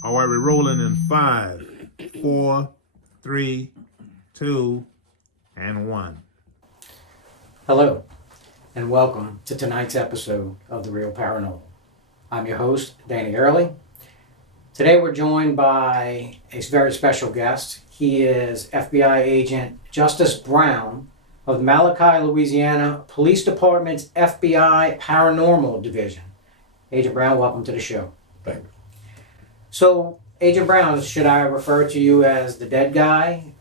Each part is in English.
All right, we're rolling in 5, 4, 3, 2, and 1. Hello, and welcome to tonight's episode of The Real Paranormal. I'm your host, Danny Early. Today we're joined by a very special guest. He is FBI agent Justice Brown of the Malachi, Louisiana Police Department's FBI Paranormal Division. Agent Brown, welcome to the show. Thank you. So, Agent Brown, should I refer to you as the dead guy?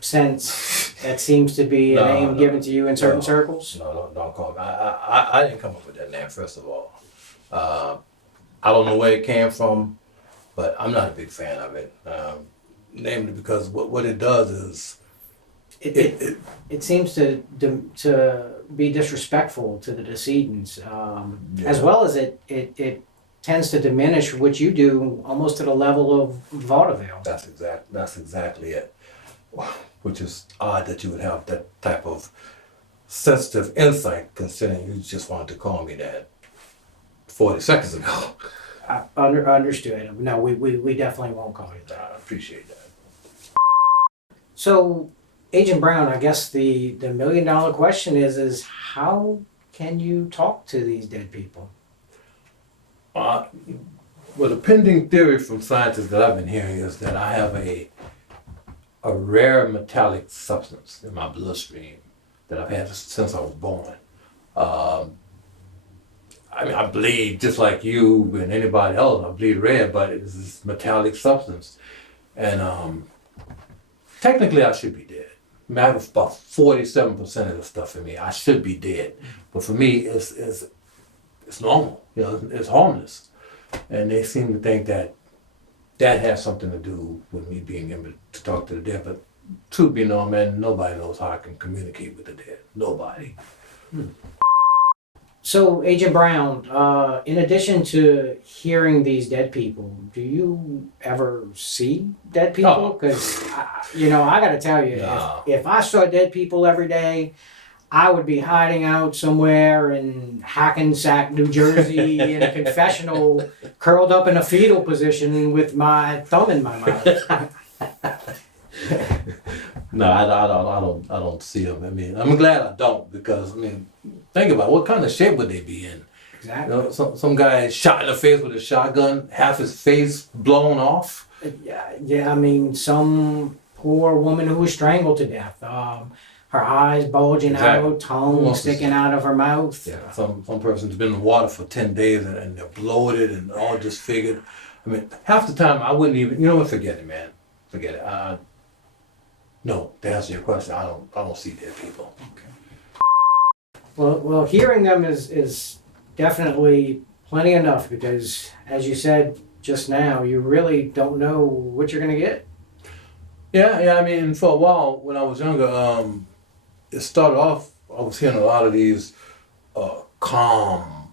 Since that seems to be a name given to you in certain circles? No, don't call me. I didn't come up with that name, first of all. I don't know where it came from, but I'm not a big fan of it. Namely because what it does is... It seems to be disrespectful to the decedents, as well as it tends to diminish what you do almost to the level of vaudeville. That's exactly it. Which is odd that you would have that type of sensitive insight, considering you just wanted to call me that 40 seconds ago. I understood. No, we definitely won't call you that. I appreciate that. So, Agent Brown, I guess the $1 million question is how can you talk to these dead people? Well, the pending theory from scientists that I've been hearing is that I have a rare metallic substance in my bloodstream that I've had since I was born. I bleed just like you and anybody else. I bleed red, but it's this metallic substance. And technically I should be dead. I have about 47% of the stuff in me. I should be dead. But for me, it's normal. It's harmless. And they seem to think that has something to do with me being able to talk to the dead. But truth be known, man, nobody knows how I can communicate with the dead. Nobody. So, Agent Brown, in addition to hearing these dead people, do you ever see dead people? Because, I got to tell you, if I saw dead people every day, I would be hiding out somewhere in Hackensack, New Jersey, in a confessional, curled up in a fetal position with my thumb in my mouth. No, I don't see them. I mean, I'm glad I don't, because think about it, what kind of shape would they be in? Exactly. Some guy shot in the face with a shotgun, half his face blown off. Yeah. Some poor woman who was strangled to death. Her eyes bulging out, tongue sticking out of her mouth. Yeah, some person's been in the water for 10 days and they're bloated and all disfigured. Half the time I wouldn't even, forget it, man. Forget it. No, to answer your question, I don't see dead people. Okay. Well, hearing them is definitely plenty enough, because as you said just now, you really don't know what you're gonna get. Yeah. For a while when I was younger, it started off, I was hearing a lot of these calm,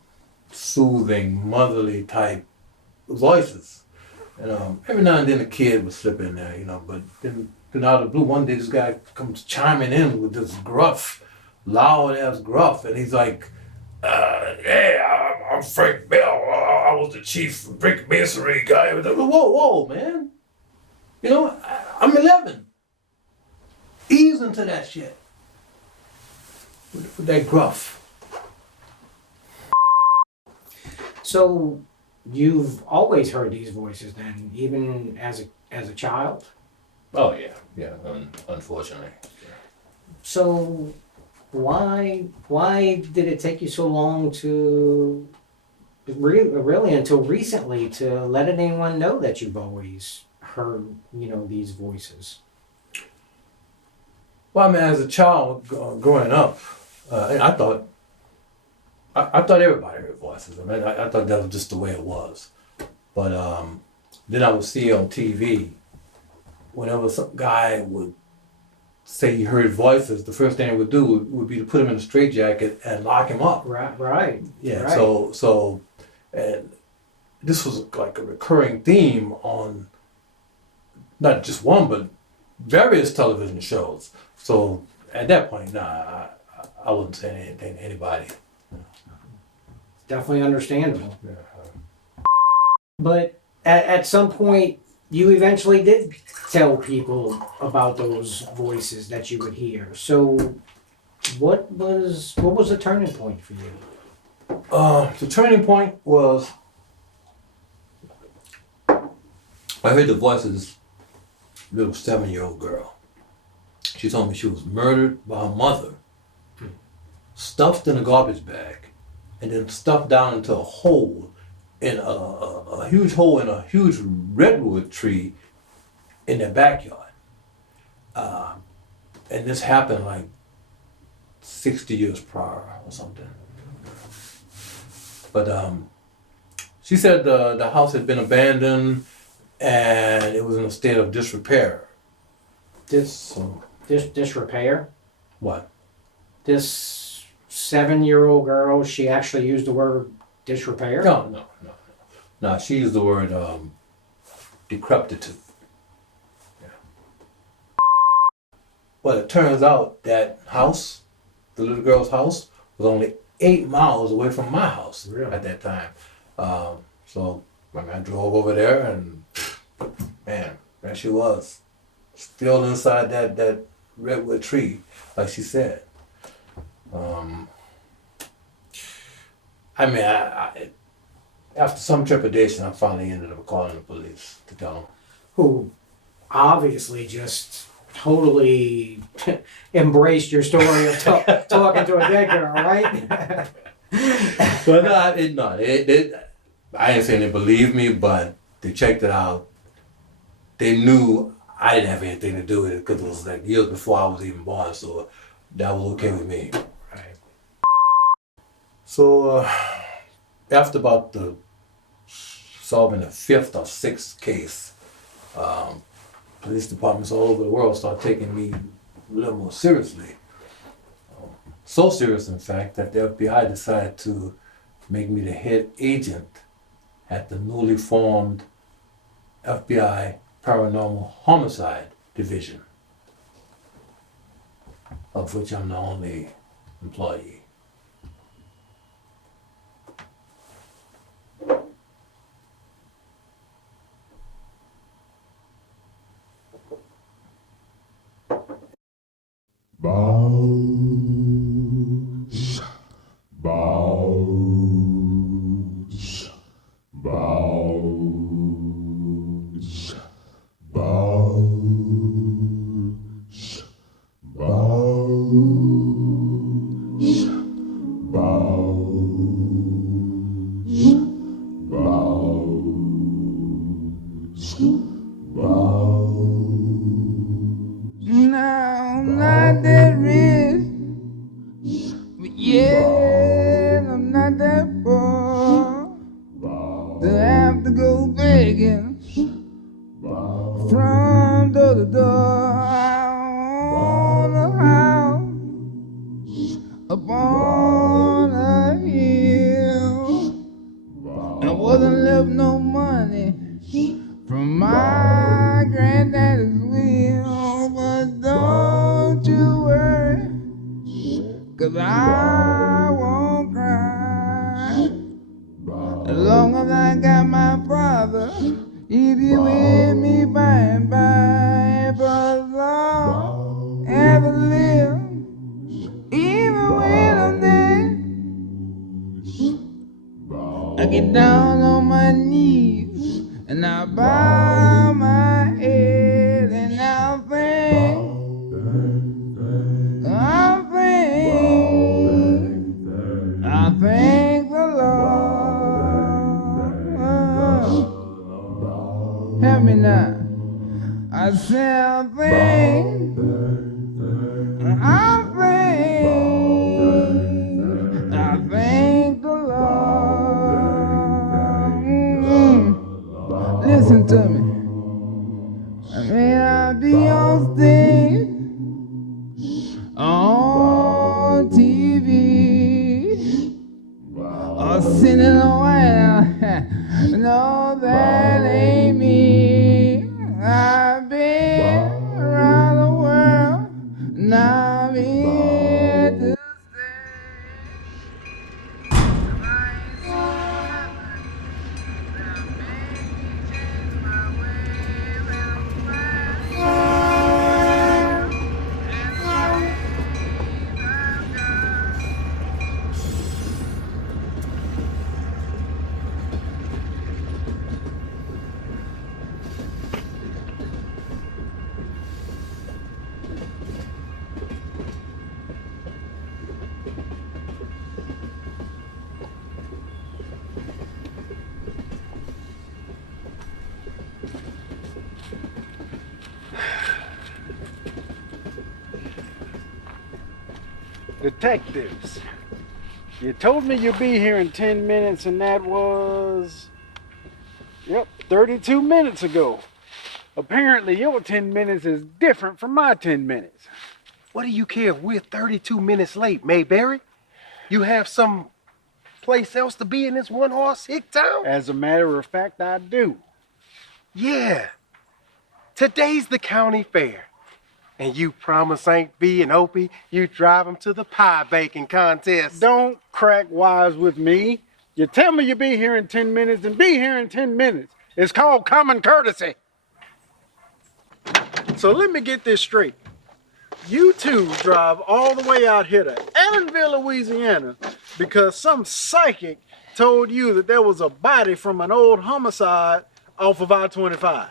soothing, motherly type voices. And every now and then a kid would slip in there, but then out of the blue, one day this guy comes chiming in with this gruff, loud ass gruff, and he's like, "Yeah, I'm Frank Bell. I was the chief brick masonry guy." Whoa, man. I'm 11. Ease into that shit. With that gruff. So you've always heard these voices then, even as a child? Oh yeah, unfortunately. So why did it take you so long to really until recently to let anyone know that you've always heard these voices? Well, as a child growing up, I thought everybody heard voices. I thought that was just the way it was. But then I would see on TV, whenever some guy would say he heard voices, the first thing they would do would be to put him in a straitjacket and lock him up. Right. Yeah. Right. So, and this was like a recurring theme on not just one, but various television shows. So at that point, I wouldn't say anything to anybody. Definitely understandable. Yeah. But at some point, you eventually did tell people about those voices that you would hear. So, what was the turning point for you? The turning point was I heard the voice of this little 7-year-old girl. She told me she was murdered by her mother, stuffed in a garbage bag, and then stuffed down into a hole in a huge hole in a huge redwood tree in their backyard. And this happened like 60 years prior or something. But she said the house had been abandoned and it was in a state of disrepair. Disrepair? What? This 7-year-old girl, she actually used the word disrepair? No. She used the word decrepitude. Yeah. Well, it turns out that house, the little girl's house, was only 8 miles away from my house at that time. So I drove over there and man, there she was, still inside that redwood tree, like she said. After some trepidation, I finally ended up calling the police to tell them. Who obviously just totally embraced your story of talking to a dead girl, right? But I ain't saying they believed me, but they checked it out. They knew I didn't have anything to do with it because it was like years before I was even born, so that was okay with me. Right. So after about solving the 5th or 6th case, police departments all over the world started taking me a little more seriously. So serious, in fact, that the FBI decided to make me the head agent at the newly formed FBI Paranormal Homicide Division, of which I'm the only employee. Bows, bows, bows, bows, bows, bows, bows. No, not that rich, but yeah, I'm not that poor to have to go begging from door to door. I own a house upon a hill, and I wasn't left no money from my granddaddy's will, but don't you worry, 'cause I won't cry. As long as I got my father, he'll be with me by and by. For as long as I live, even when I'm dead, I get down on my knees and I bow my head and I thank the Lord. Help me now. I say I thank the Lord. Listen to me. I may not be on stage, on TV, or sitting in a White House. No, that ain't me. I've been around the world, and I'm here to stay. Detectives, you told me you'd be here in 10 minutes, and that was, 32 minutes ago. Apparently, your 10 minutes is different from my 10 minutes. What do you care if we're 32 minutes late, Mayberry? You have some place else to be in this one-horse hick town? As a matter of fact, I do. Yeah. Today's the county fair. And you promised Aunt B and Opie you'd drive them to the pie baking contest. Don't crack wise with me. You tell me you'll be here in 10 minutes, and be here in 10 minutes. It's called common courtesy. So let me get this straight. You two drive all the way out here to Allenville, Louisiana, because some psychic told you that there was a body from an old homicide off of I-25.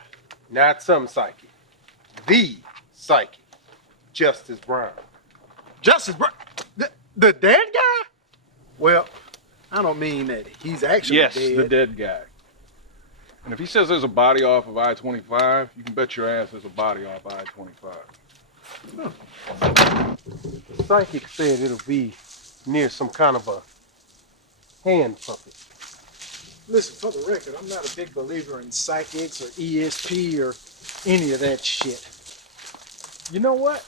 Not some psychic. The psychic. Justice Brown. Justice Brown? The dead guy? Well, I don't mean that he's actually Yes, dead. the dead guy. And if he says there's a body off of I-25, you can bet your ass there's a body off I-25. The psychic said it'll be near some kind of a hand puppet. Listen, for the record, I'm not a big believer in psychics or ESP or any of that shit. You know what?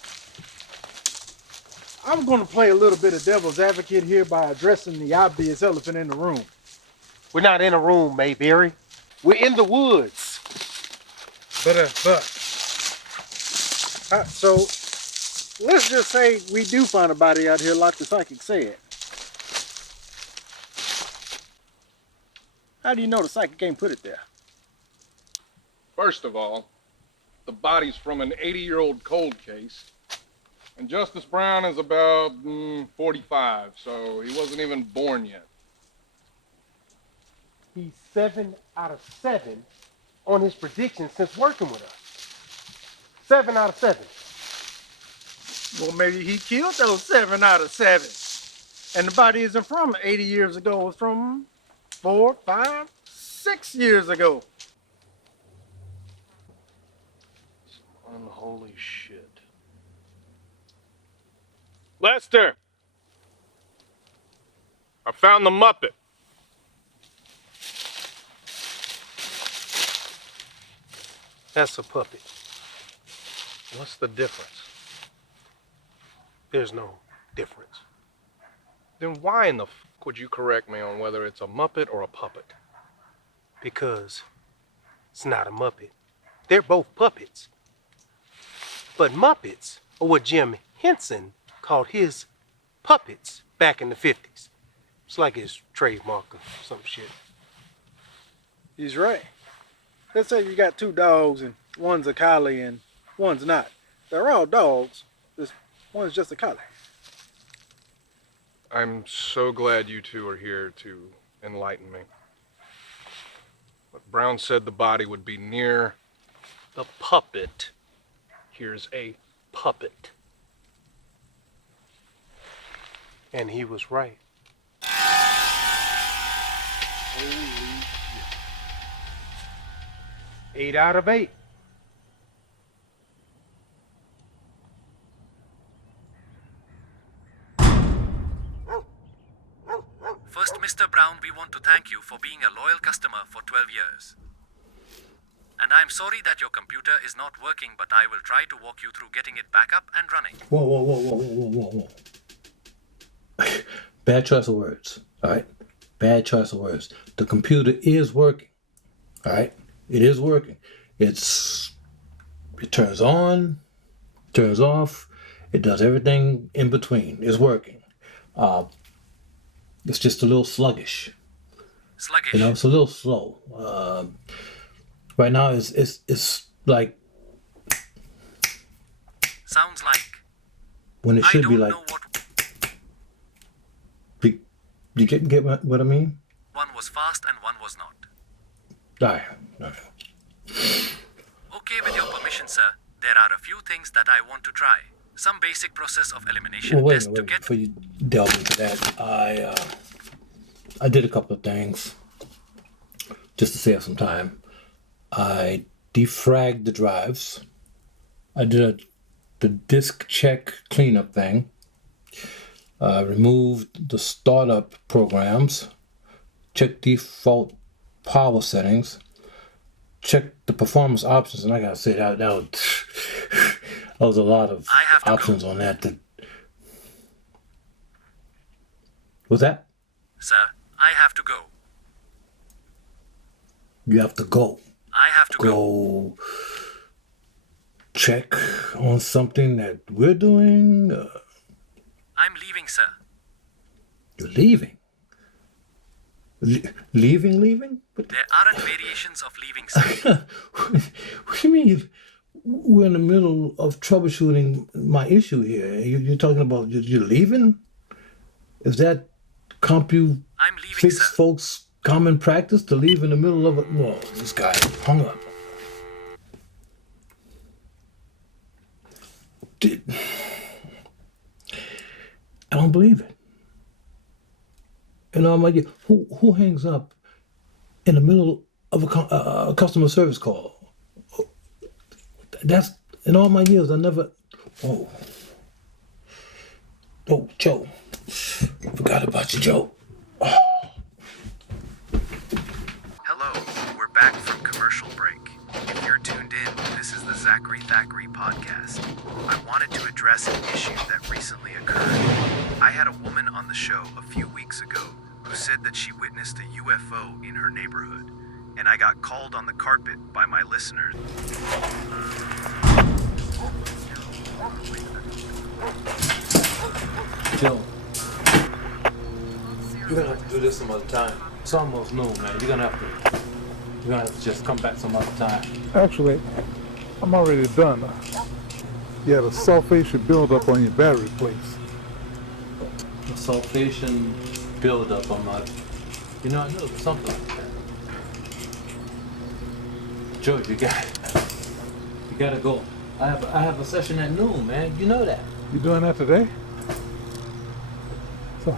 I'm going to play a little bit of devil's advocate here by addressing the obvious elephant in the room. We're not in a room, Mayberry. We're in the woods. So, let's just say we do find a body out here like the psychic said. How do you know the psychic ain't put it there? First of all, the body's from an 80-year-old cold case. And Justice Brown is about 45, so he wasn't even born yet. He's 7 out of 7 on his predictions since working with us. 7 out of 7. Well, maybe he killed those 7 out of 7. And the body isn't from 80 years ago. It's from 4, 5, 6 years ago. Unholy shit. Lester! I found the Muppet. That's a puppet. What's the difference? There's no difference. Then why in the f*** would you correct me on whether it's a Muppet or a puppet? Because it's not a Muppet. They're both puppets. But Muppets are what Jim Henson called his puppets back in the 50s. It's like his trademark or some shit. He's right. Let's say you got 2 dogs and one's a collie and one's not. They're all dogs. This one's just a collie. I'm so glad you two are here to enlighten me. But Brown said the body would be near the puppet. Here's a puppet. And he was right. Holy shit. 8 out of 8. First, Mr. Brown, we want to thank you for being a loyal customer for 12 years. And I'm sorry that your computer is not working, but I will try to walk you through getting it back up and running. Whoa. Bad choice of words, all right? Bad choice of words. The computer is working, all right? It is working. It turns on, turns off, it does everything in between. It's working. It's just a little sluggish. Sluggish. You know, it's a little slow. Right now, it's like Sounds like when it I should don't be like. know what You get what I mean? one was fast and one was not. All right. Okay, with your permission, sir, there are a few things that I want to try. Some basic process of elimination Well, wait a test minute, to get. before you delve into that, I did a couple of things just to save some time. I defragged the drives. I did the disk check cleanup thing. Removed the startup programs. Check default power settings. Check the performance options, and I gotta say that was a lot of options on that. What's that? Sir, I have to go. You have to go. I have to Go check on something that we're doing. I'm leaving, sir. You're leaving. Leaving? But There aren't variations of leaving, sir. what do you mean? We're in the middle of troubleshooting my issue here. You're talking about you're leaving? Is that I'm leaving, sir. folks' common practice to leave in the middle of it? No, this guy hung up. I don't believe it. And I'm like, who hangs up in the middle of a customer service call? That's, in all my years, I never. Oh, Joe. Forgot about you, Joe. Hello, we're back from commercial break. If you're tuned in, this is the Zachary Thackeray podcast. I wanted to address an issue that recently occurred. I had a woman on the show a few weeks ago who said that she witnessed a UFO in her neighborhood, and I got called on the carpet by my listeners. Joe, you're gonna have to do this some other time. It's almost noon, man. You're gonna have to just come back some other time. Actually, I'm already done. Yeah, the sulfate should build up on your battery plates. The sulfation buildup on my. I knew it was something like that. George, you gotta go. I have a session at noon, man. You know that. You doing that today? So,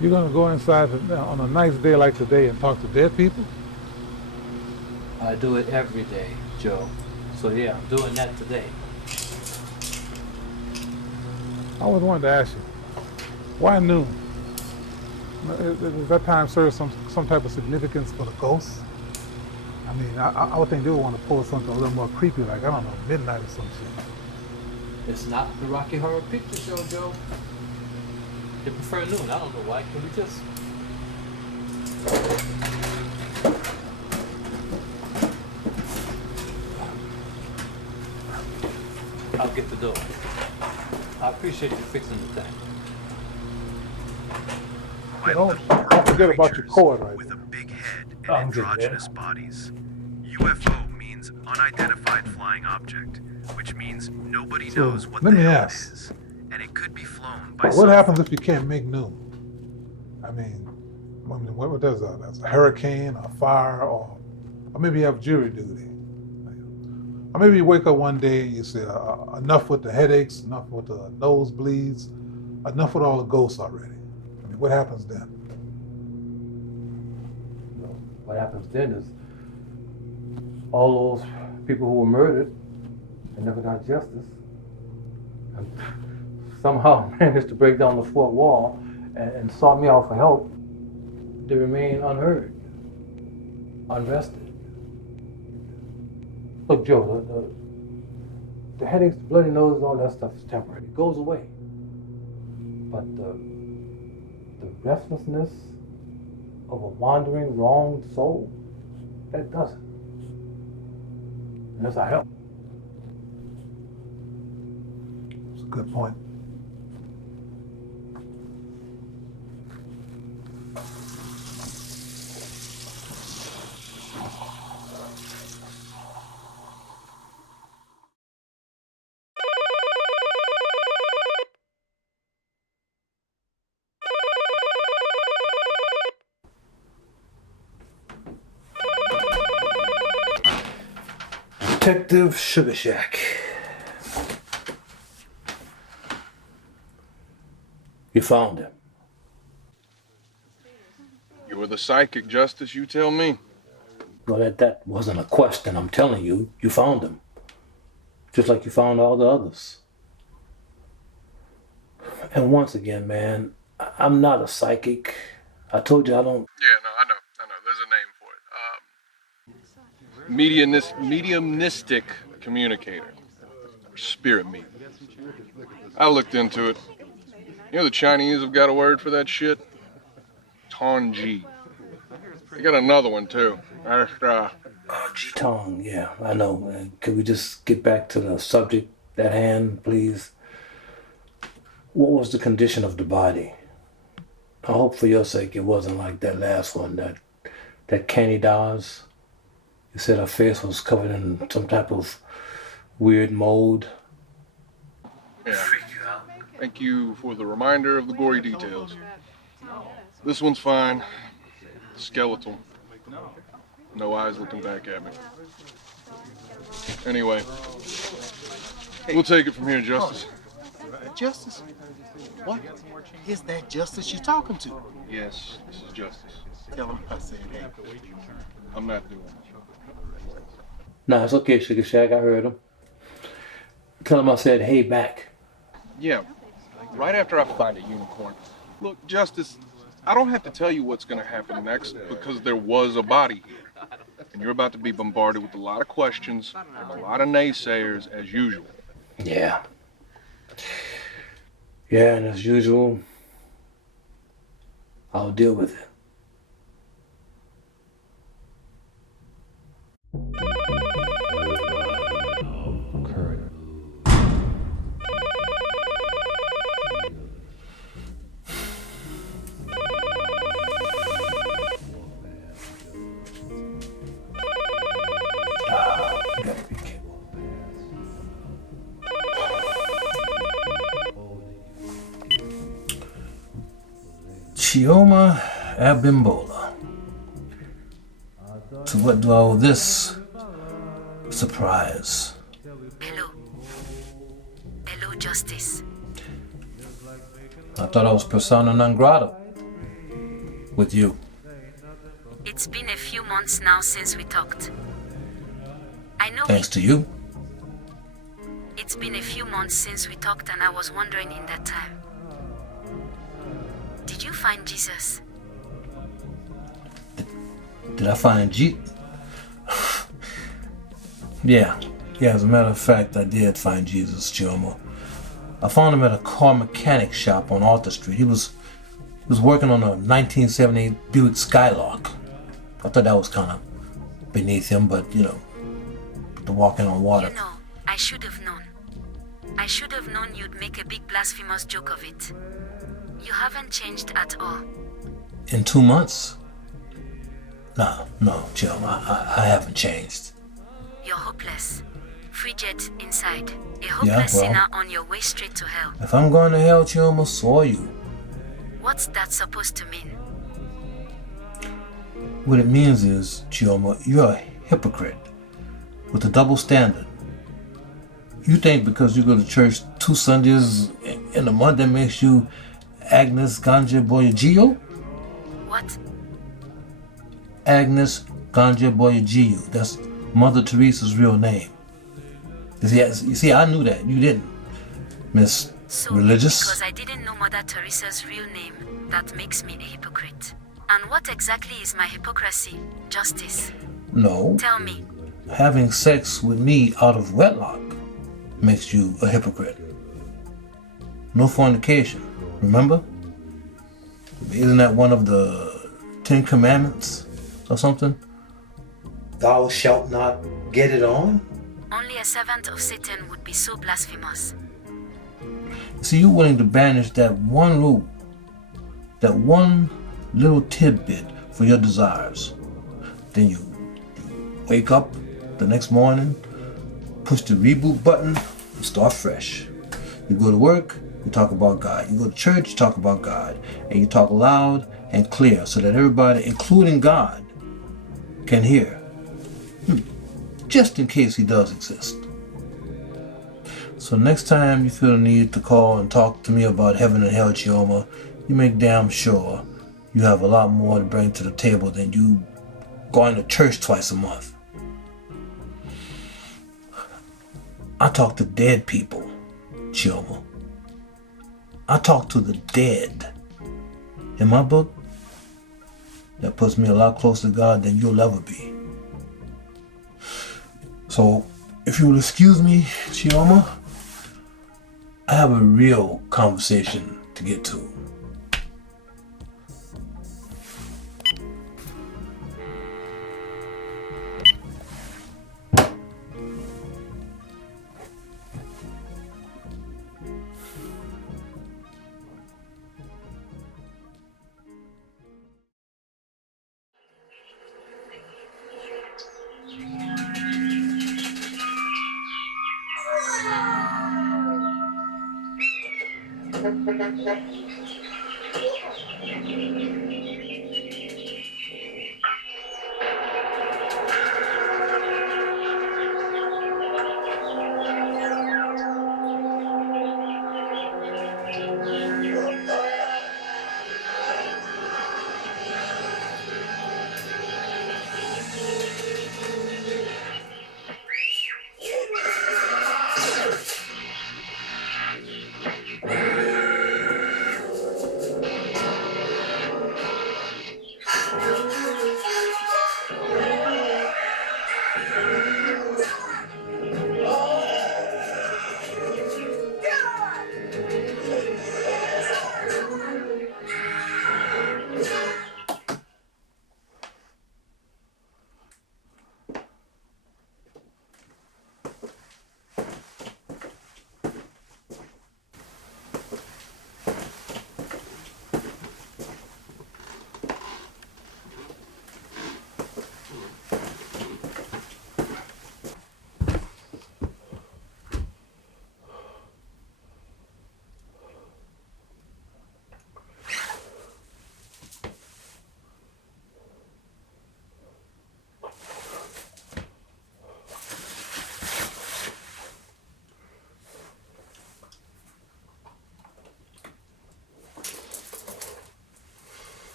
you're gonna go inside on a nice day like today and talk to dead people? I do it every day, Joe. So yeah, I'm doing that today. I always wanted to ask you, why noon? Does that time serve some type of significance for the ghosts? I mean, I would think they would want to pull something a little more creepy, like, I don't know, midnight or some shit. It's not the Rocky Horror Picture Show, Joe. They prefer noon. I don't know why. Can we just... I'll get the door. I appreciate you fixing the thing. Don't forget about your cord right with there. a big head and I'm good, androgynous bodies. UFO means unidentified flying object, which means nobody So, knows what let the me hell ask. it is, and it could be flown by What happens if you can't make noon? I mean, what does that? That's a hurricane, a fire, or maybe you have jury duty. Or maybe you wake up one day and you say, enough with the headaches, enough with the nosebleeds, enough with all the ghosts already. I mean, what happens then? What happens then is all those people who were murdered and never got justice and somehow managed to break down the fourth wall and sought me out for help. They remain unheard, unrested. Look, Joe, the headaches, the bloody nose, all that stuff is temporary. It goes away. But the restlessness of a wandering, wronged soul, that doesn't. Unless I help. It's a good point. Detective Sugar Shack. You found him. You were the psychic, Justice, you tell me. Well, that wasn't a question. I'm telling you, you found him. Just like you found all the others. And once again, man, I'm not a psychic. I told you I don't. Yeah, no, I know. There's a name for it. Mediumistic communicator. Or spirit medium. I looked into it. You know the Chinese have got a word for that shit? Tongji. They got another one too. Jitong, yeah, I know, man. Can we just get back to the subject at hand, please? What was the condition of the body? I hope for your sake it wasn't like that last one, that Candy Dawes. You said her face was covered in some type of weird mold. Yeah. Thank you for the reminder of the gory details. This one's fine. Skeletal. No eyes looking back at me. Anyway, we'll take it from here, Justice. Justice? What is that Justice you're talking to? Yes, this is Justice. Tell him I said hey. I'm not doing it. Nah, it's okay, Sugar Shack, I heard him. Tell him I said hey back. Yeah, right after I find a unicorn. Look, Justice, I don't have to tell you what's going to happen next because there was a body here. And you're about to be bombarded with a lot of questions and a lot of naysayers as usual. Yeah. Yeah, and as usual, I'll deal with it. Chioma Abimbola. To what do I owe this surprise? Hello. Hello, Justice. I thought I was persona non grata with you. It's been a few months now since we talked. I know. Thanks to you. It's been a few months since we talked, and I was wondering in that time. Did you find Jesus? Did I find Yeah, as a matter of fact, I did find Jesus, Chioma. I found him at a car mechanic shop on Arthur Street. He was working on a 1978 Buick Skylark. I thought that was kind of beneath him, but you know, the walking on water. You know, I should have known. I should have known you'd make a big blasphemous joke of it. You haven't changed at all. In 2 months? No, Chioma, I haven't changed. You're hopeless. Frigid inside. A hopeless sinner on your way straight to hell. If I'm going to hell, Chioma, so are you. What's that supposed to mean? What it means is, Chioma, you're a hypocrite with a double standard. You think because you go to church 2 Sundays in a month that makes you Agnes Ganja Boyagio? What? Agnes Ganja Boyagio. That's Mother Teresa's real name. You see, I knew that. You didn't, Miss Religious. Because I didn't know Mother Teresa's real name, that makes me a hypocrite. And what exactly is my hypocrisy, Justice? No. Tell me. Having sex with me out of wedlock makes you a hypocrite. No fornication, remember? Isn't that one of the 10 Commandments or something? Thou shalt not get it on? Only a servant of Satan would be so blasphemous. See, you're willing to banish that one rule, that one little tidbit for your desires. Then you wake up the next morning, push the reboot button, and start fresh. You go to work, you talk about God. You go to church, you talk about God. And you talk loud and clear so that everybody, including God, can hear. Just in case he does exist. So next time you feel the need to call and talk to me about heaven and hell, Chioma, you make damn sure you have a lot more to bring to the table than you going to church twice a month. I talk to dead people, Chioma. I talk to the dead. In my book, that puts me a lot closer to God than you'll ever be. So, if you will excuse me, Chioma, I have a real conversation to get to.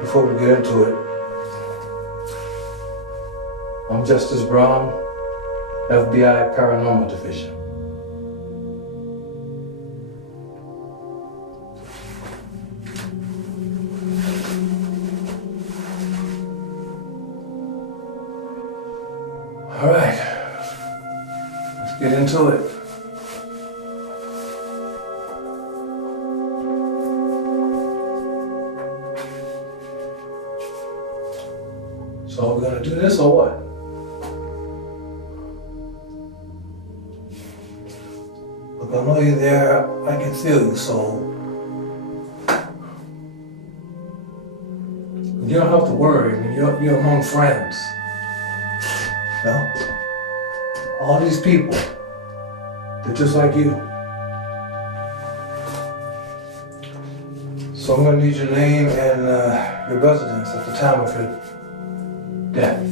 Before we get into it, I'm Justice Brown, FBI Paranormal Division. All right, let's get into it. So we're gonna do this or what? Look, I know you're there. I can feel you, so you don't have to worry. I mean, you're among friends. You know? All these people, they're just like you. So I'm gonna need your name and your residence at the time of your death.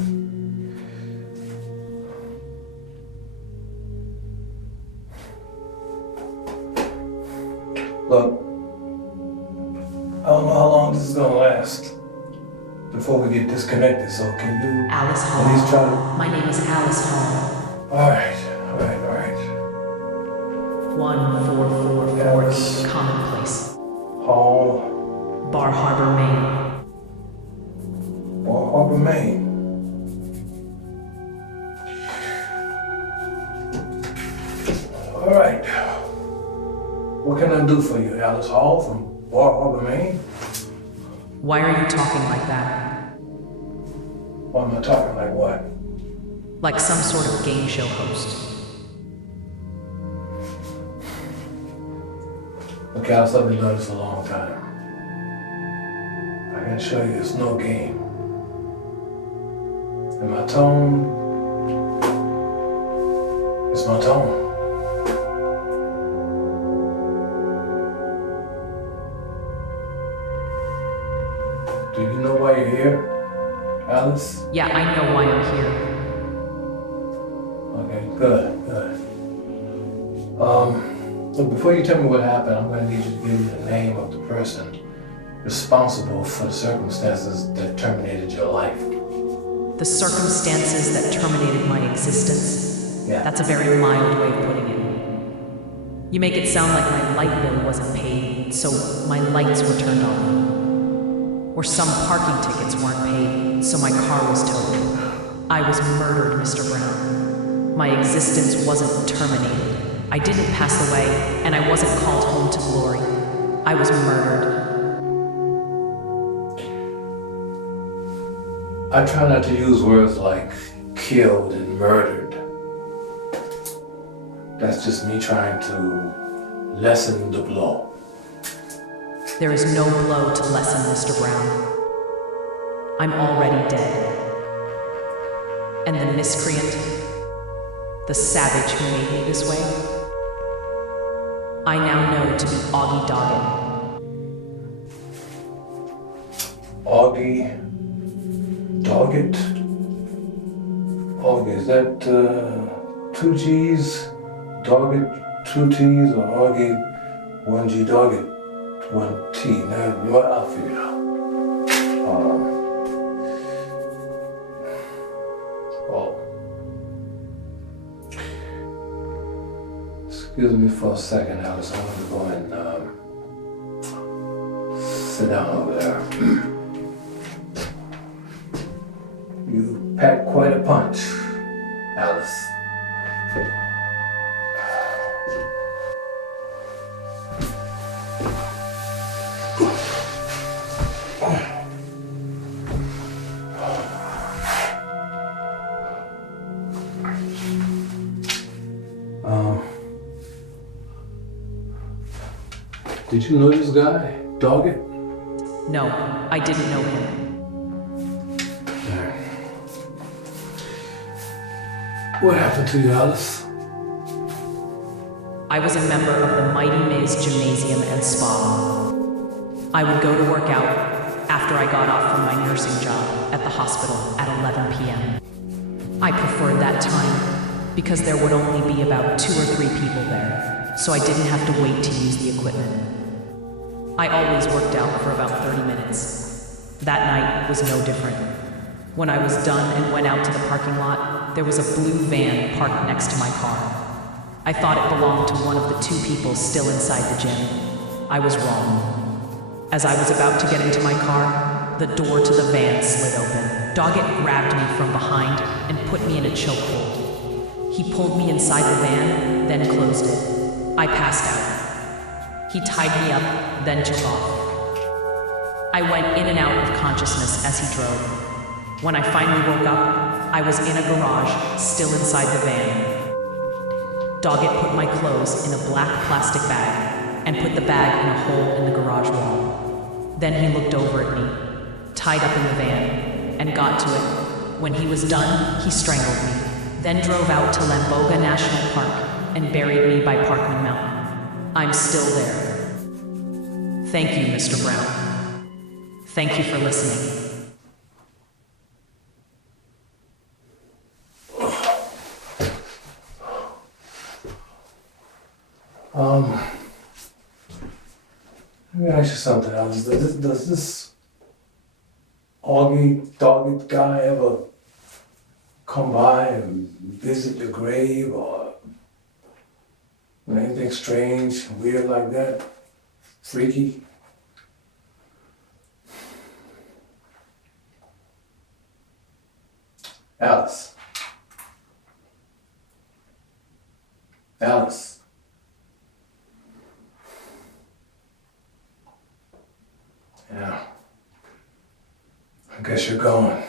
Look, I don't know how long this is gonna last before we get disconnected, so can you Alice Hall. at least try to... My name is Alice Hall. All right. 1444 Alice Commonplace. Hall, Bar Harbor, Maine. Bar Harbor, Maine. All right. What can I do for you, Alice Hall from Bar Harbor, Maine? Why are you talking like that? Why am I talking like what? Like some sort of game show host. Look, Alice, I've been doing this a long time. I can assure you it's no game. And my tone, it's my tone. Do you know why you're here, Alice? Yeah, I know why I'm here. Okay, good. Look, before you tell me what happened, I'm going to need you to give me the name of the person responsible for the circumstances that terminated your life. The circumstances that terminated my existence? Yeah. That's a very mild way of putting it. You make it sound like my light bill wasn't paid, so my lights were turned on. Or some parking tickets weren't paid, so my car was towed. I was murdered, Mr. Brown. My existence wasn't terminated. I didn't pass away, and I wasn't called home to glory. I was murdered. I try not to use words like killed and murdered. That's just me trying to lessen the blow. There is no blow to lessen, Mr. Brown. I'm already dead. And the miscreant, the savage who made me this way, I now know to be Auggie Doggett. Auggie Doggett? Auggie, is that 2 G's? Doggett, 2 T's, or Auggie 1 G Doggett, 1 T? Now, I'll figure it out. Excuse me for a second, Alice. I want to go and sit down over there. You packed quite a punch, Alice. Did you know this guy, Doggett? No, I didn't know him. What happened to you, Alice? I was a member of the Mighty Miz Gymnasium and Spa. I would go to work out after I got off from my nursing job at the hospital at 11 p.m. I preferred that time because there would only be about 2 or 3 people there, so I didn't have to wait to use the equipment. I always worked out for about 30 minutes. That night was no different. When I was done and went out to the parking lot, there was a blue van parked next to my car. I thought it belonged to one of the 2 people still inside the gym. I was wrong. As I was about to get into my car, the door to the van slid open. Doggett grabbed me from behind and put me in a chokehold. He pulled me inside the van, then closed it. I passed out. He tied me up, then took off. I went in and out of consciousness as he drove. When I finally woke up, I was in a garage, still inside the van. Doggett put my clothes in a black plastic bag and put the bag in a hole in the garage wall. Then he looked over at me, tied up in the van, and got to it. When he was done, he strangled me, then drove out to Lamboga National Park and buried me by Parkman Mountain. I'm still there. Thank you, Mr. Brown. Thank you for listening. Let me ask you something else. Does this Auggie Doggett guy ever come by and visit your grave or anything strange, weird like that? Freaky? Alice. Alice. Yeah. I guess you're going.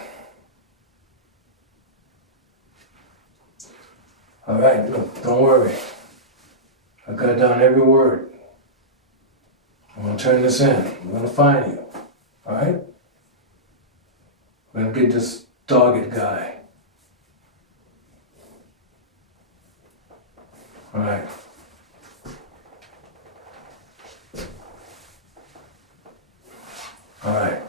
All right, look, don't worry. I got down every word. I'm gonna turn this in. We're gonna find you. All right? We're gonna get this Doggett guy. All right. All right.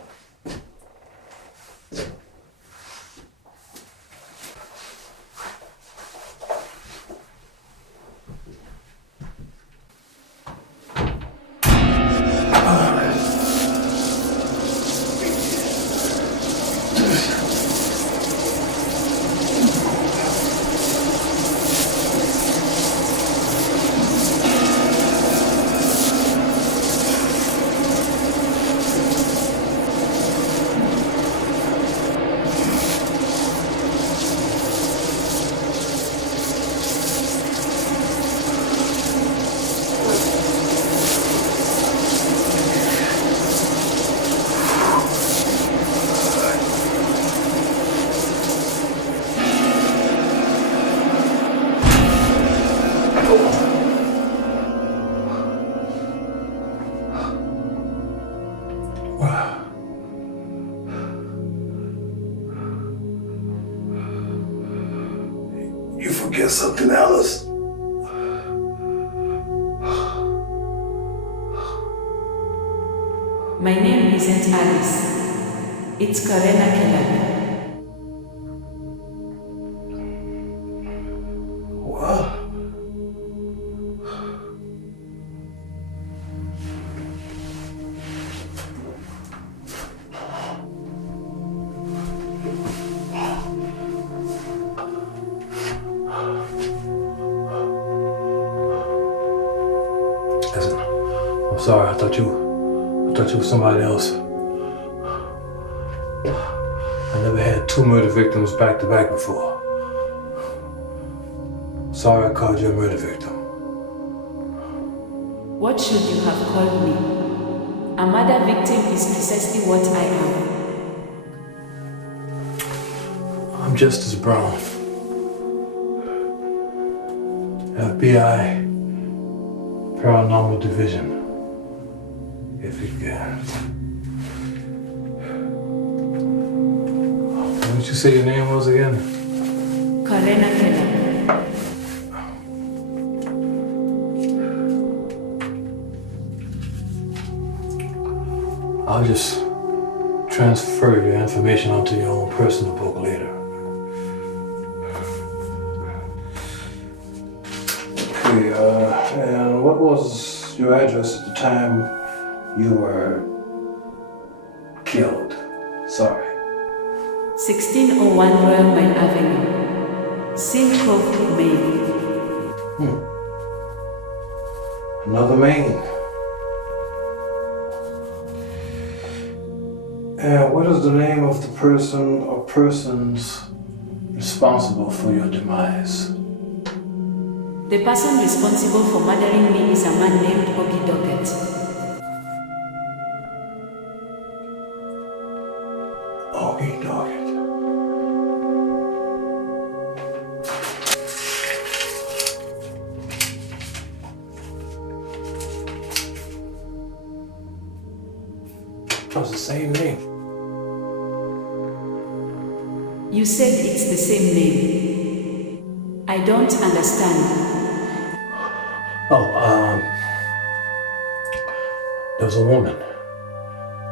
You forget something, Alice? My name isn't Alice. It's Karena Kelab. What? Listen, I'm sorry. I thought you were somebody else. I never had 2 murder victims back to back before. Sorry I called you a murder victim. What should you have called me? A murder victim is precisely what I am. I'm Justice Brown. FBI Paranormal Division. If you can. What did you say your name was again? Karena Keller. I'll just transfer your information onto your own personal book later. Okay, and what was your address at the time you were killed? Sorry. 1601 Royal Maine Avenue, Silcroft, Maine. Another Maine. And what is the name of the person or persons responsible for your demise? The person responsible for murdering me is a man named Auggie Doggett. Auggie Doggett. That's the same name. You said it's the same name. I don't understand. There was a woman,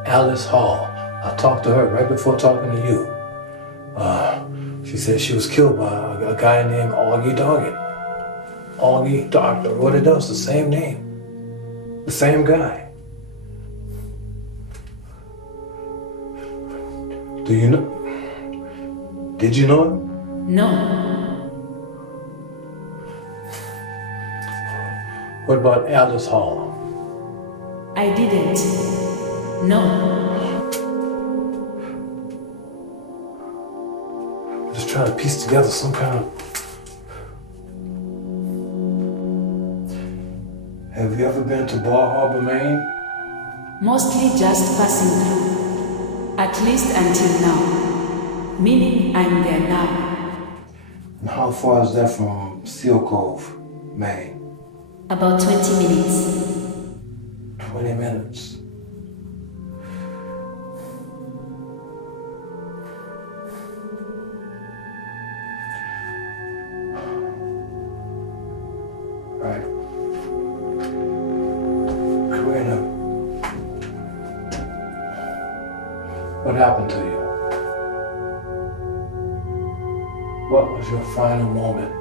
Alice Hall. I talked to her right before talking to you. She said she was killed by a guy named Auggie Doggett. Auggie Doggett, what it does, the same name. The same guy. Do you know? Did you know him? No. What about Alice Hall? I didn't. No. I'm just trying to piece together some kind of... Have you ever been to Bar Harbor, Maine? Mostly just passing through. At least until now. Meaning I'm there now. And how far is that from Seal Cove, Maine? About 20 minutes. 20 minutes. Right. Karina, what happened to you? What was your final moment?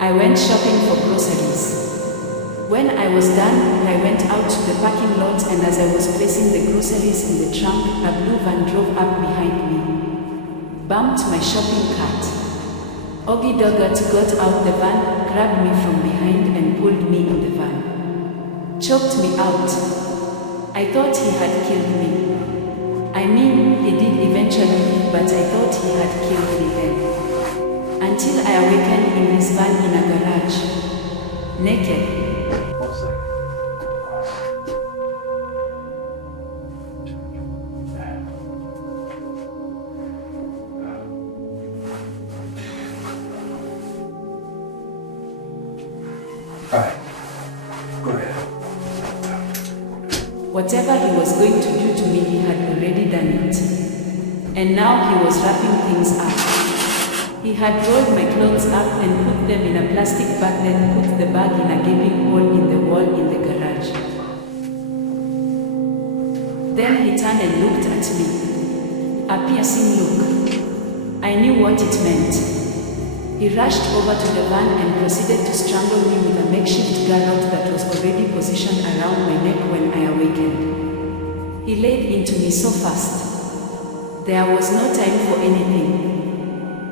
I went shopping for groceries. When I was done, I went out to the parking lot, and as I was placing the groceries in the trunk, a blue van drove up behind me, bumped my shopping cart. Auggie Doggett got out the van, grabbed me from behind and pulled me in the van. Choked me out. I thought he had killed me. I mean, he did eventually, but I thought he had killed me then. Until I awakened in his van in a garage, naked. 1 second. All right. Go ahead. Whatever he was going to do to me, he had already done it. And now he was wrapping things up. He had rolled my clothes up and put them in a plastic bag, then put the bag in a gaping hole in the wall in the garage. Then he turned and looked at me. A piercing look. I knew what it meant. He rushed over to the van and proceeded to strangle me with a makeshift garrote that was already positioned around my neck when I awakened. He laid into me so fast. There was no time for anything.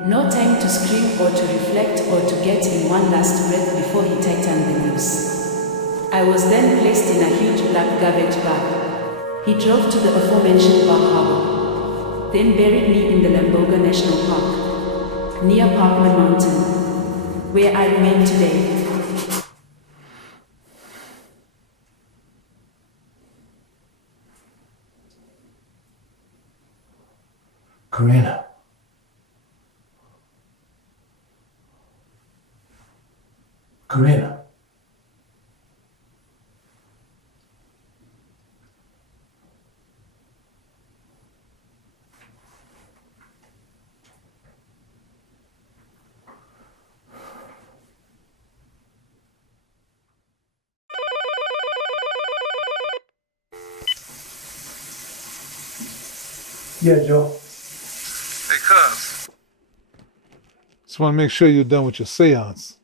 No time to scream or to reflect or to get in one last breath before he tightened the noose. I was then placed in a huge black garbage bag. He drove to the aforementioned Bar Harbor, then buried me in the Lamboga National Park, near Parkman Mountain, where I remain today. Karina. Karina. Yeah, Joe. Hey, Cuz. Just want to make sure you're done with your seance.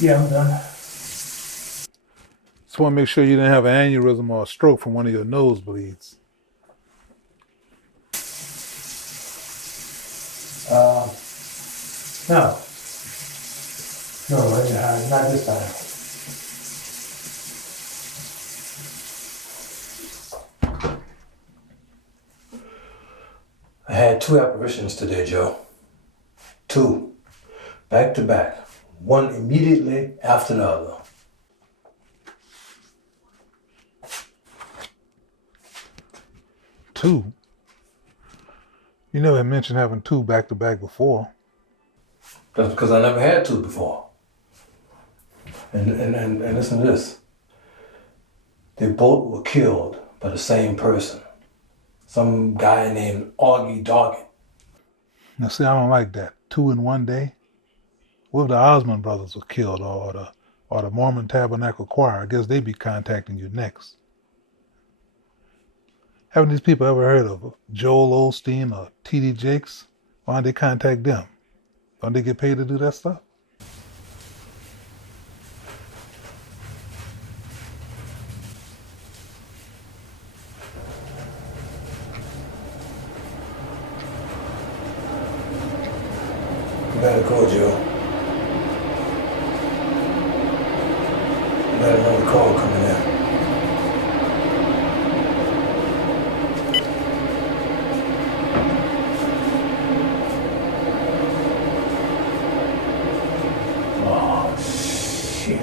Yeah, I'm done. Just want to make sure you didn't have an aneurysm or a stroke from one of your nosebleeds. No. No, not this time. I had 2 apparitions today, Joe. 2. Back to back. One immediately after the other. Two? You never mentioned having 2 back to back before. That's because I never had 2 before. And listen to this. They both were killed by the same person. Some guy named Auggie Doggett. Now see, I don't like that. 2 in one day? What if the Osmond brothers were killed or the Mormon Tabernacle Choir? I guess they'd be contacting you next. Haven't these people ever heard of Joel Osteen or T.D. Jakes? Why don't they contact them? Don't they get paid to do that stuff? You gotta go, Joe. You got another call coming in. Oh, shit.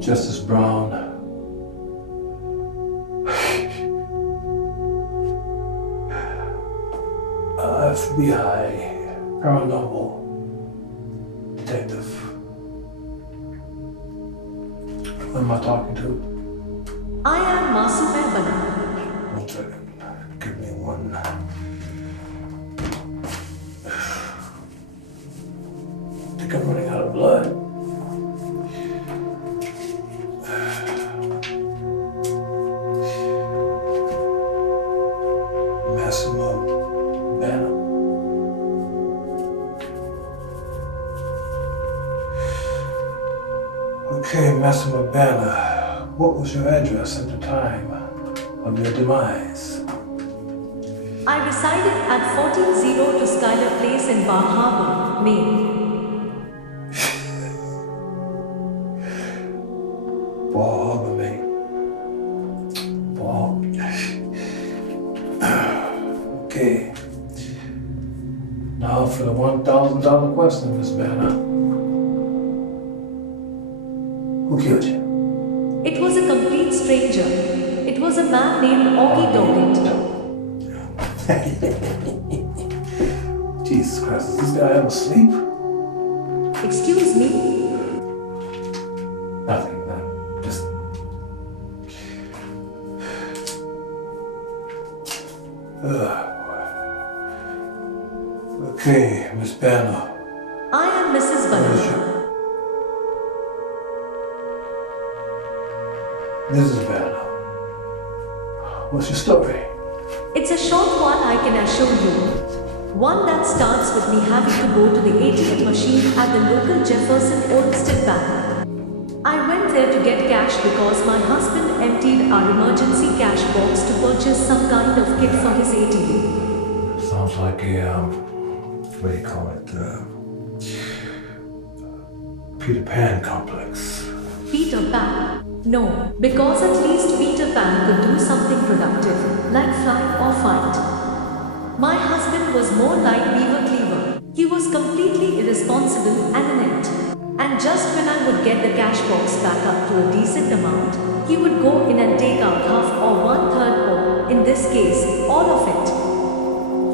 Justice Brown. FBI paranormal detective. Who am I talking to? I am Masume Bana. One second. Give me one. I think I'm running out of blood. Massimo Banner. Okay, Massimo Banner, what was your address at the time of your demise? I resided at 140 Skylar Place in Bar Harbor, Maine. Bar Harbor, Maine. Bar. Okay. Now for the $1,000 question, Miss Banner. Who killed you? It was a complete stranger. It was a man named Auggie Doggett. Jesus Christ, is this guy ever asleep? Excuse me? Nothing, man. Just. Okay, Miss Banner. I am Mrs. Banner. Mrs. Banner. What's your story? It's a short one, I can assure you. One that starts with me having to go to the ATM machine at the local Jefferson Olmsted Bank. I went there to get cash because my husband emptied our emergency cash box to purchase some kind of kit for his ATM. Sounds like a, what do you call it? Peter Pan complex. Peter Pan? No, because at least Peter Pan could do something productive, like fly or fight. My husband was more like Beaver Cleaver. He was completely irresponsible and inept. And just when I would get the cash box back up to a decent amount, he would go in and take out half or 1/3 or, in this case, all of it.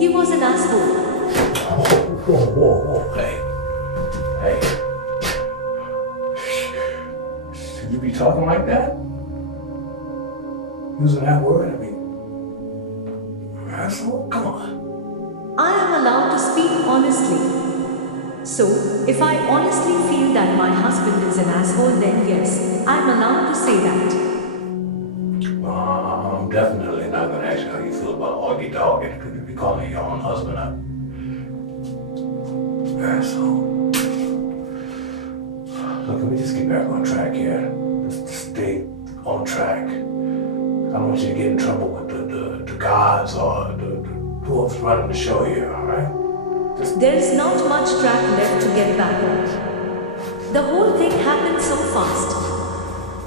He was an asshole. Whoa, hey. Should you be talking like that? Using that word, I mean, Alright, so come on. I am allowed to speak honestly. So, if I honestly feel that my husband is an asshole, then yes, I'm allowed to say that. I'm definitely not gonna ask you how you feel about Auggie Doggett, because you'll be calling your own husband up. Alright, so. Look, can we just get back on track here? Just stay on track. I don't want you to get in trouble with the gods or whoever's running the show here, alright? There's not much track left to get back on. The whole thing happened so fast.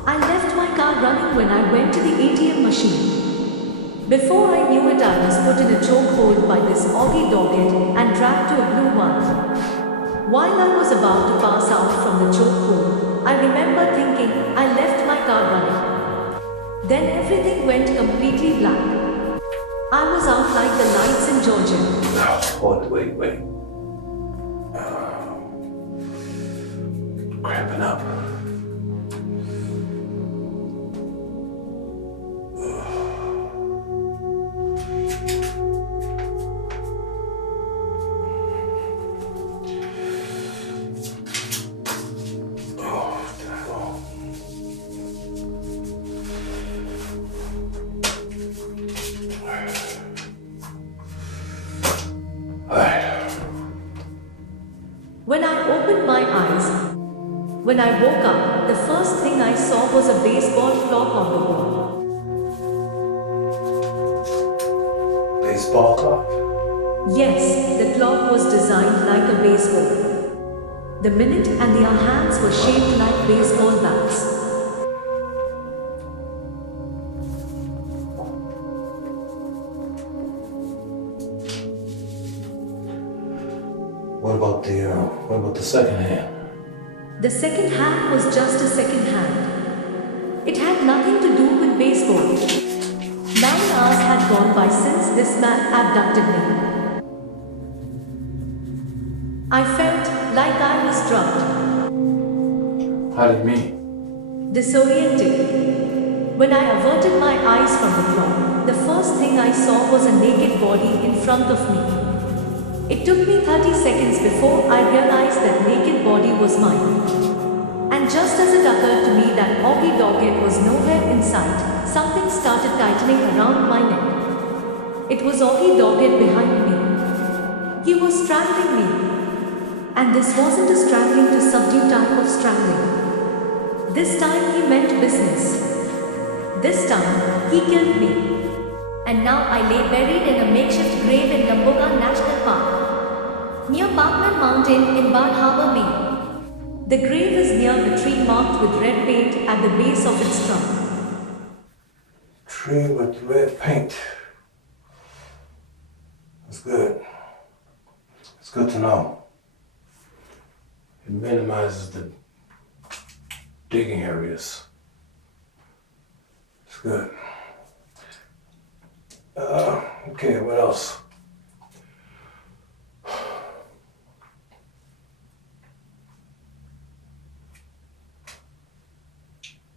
I left my car running when I went to the ATM machine. Before I knew it, I was put in a chokehold by this Auggie Doggett and dragged to a blue one. While I was about to pass out from the chokehold, I remember thinking I left my car running. Then everything went completely black. I was out like the lights in Georgia. Hold it, wait. Cramping up. When I opened my eyes, when I woke up, the first thing I saw was a baseball clock on the wall. Baseball clock? Yes, the clock was designed like a baseball. The minute and their hands were shaped like baseball bats. What about the second hand? The second hand was just a second hand. It had nothing to do with baseball. 9 hours had gone by since this man abducted me. I felt like I was drugged. How did you mean? Disoriented. When I averted my eyes from the clock, the first thing I saw was a naked body in front of me. It took me 30 seconds before I realized that naked body was mine. And just as it occurred to me that Auggie Doggett was nowhere in sight, something started tightening around my neck. It was Auggie Doggett behind me. He was strangling me. And this wasn't a strangling to subdue type of strangling. This time he meant business. This time, he killed me. And now I lay buried in a makeshift grave in Lamboga National Park, near Parkman Mountain in Bar Harbor, Maine. The grave is near the tree marked with red paint at the base of its trunk. Tree with red paint. That's good. It's good to know. It minimizes the digging areas. It's good. Okay, what else?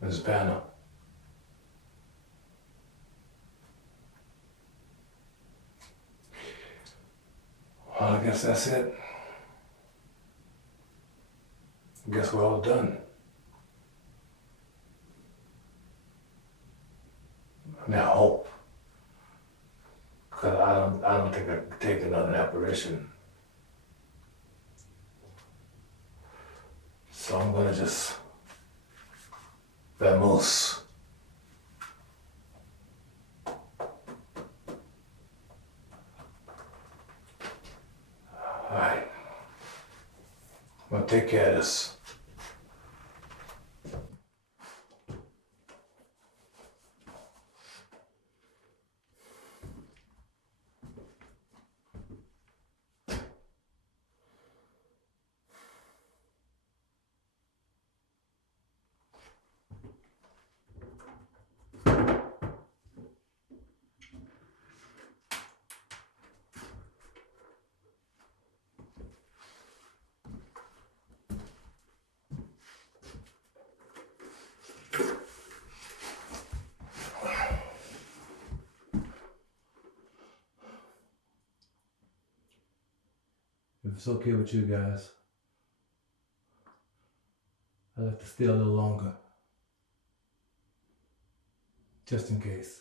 Mrs. Banner. Well, I guess that's it. I guess we're all done. I mean, I hope. Because I don't think I can take another apparition. So I'm gonna just vamoose. Alright. I'm gonna take care of this. If it's okay with you guys, I'd like to stay a little longer. Just in case.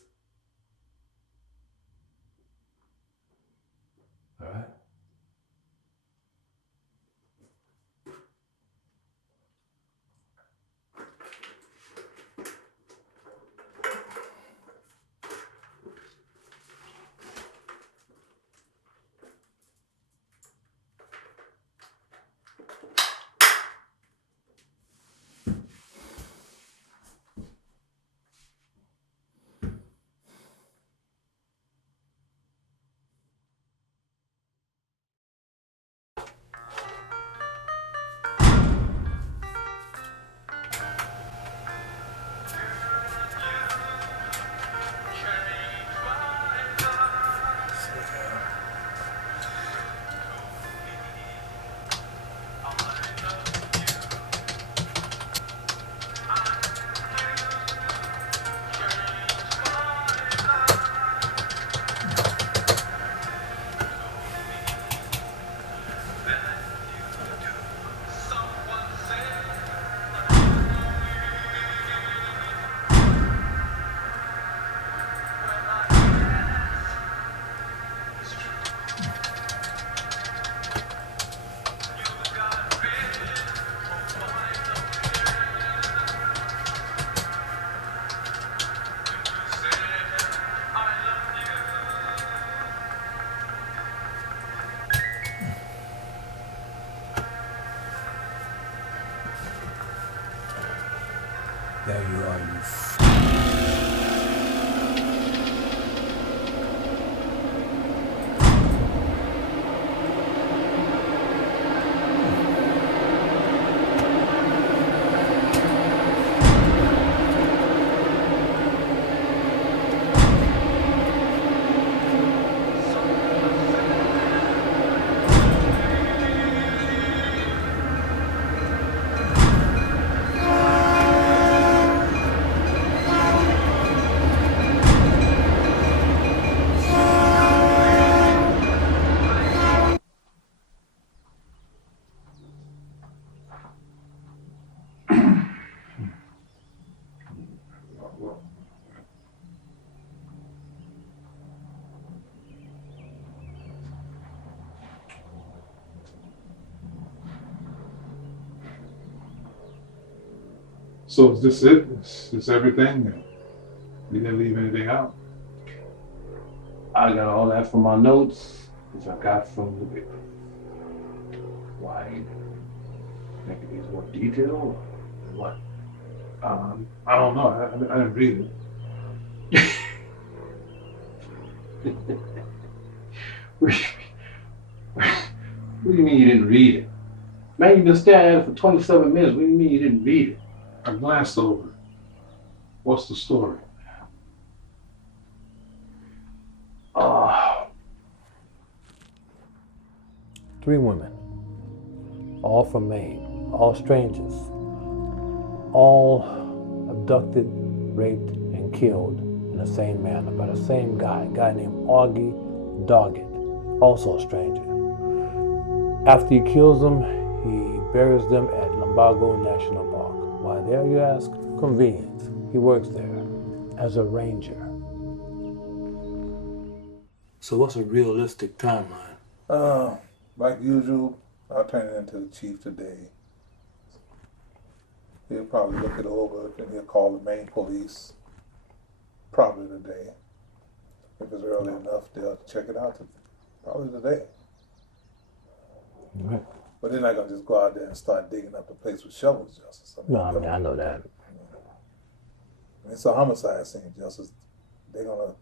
Alright? There you are, you So is this it? Is this everything? You didn't leave anything out? I got all that from my notes, which I got from the paper. Why? Think it needs more detail or what? I don't know. I didn't read it. What do you mean you didn't read it? Man, you've been staring at it for 27 minutes. What do you mean you didn't read it? I glanced over it. What's the story? Three women, all from Maine, all strangers, all abducted, raped, and killed in the same manner by the same guy, a guy named Auggie Doggett, also a stranger. After he kills them, he buries them at Lumbago National Park. Why there, you ask? Convenience. He works there as a ranger. So what's a realistic timeline? Like usual, I'll turn it into the chief today. He'll probably look it over and he'll call the Maine police. Probably today. If it's early enough, they'll check it out. Probably today. Right. But they're not gonna just go out there and start digging up the place with shovels, Justice. No, I mean, I know that. It's a homicide scene, Justice. They're gonna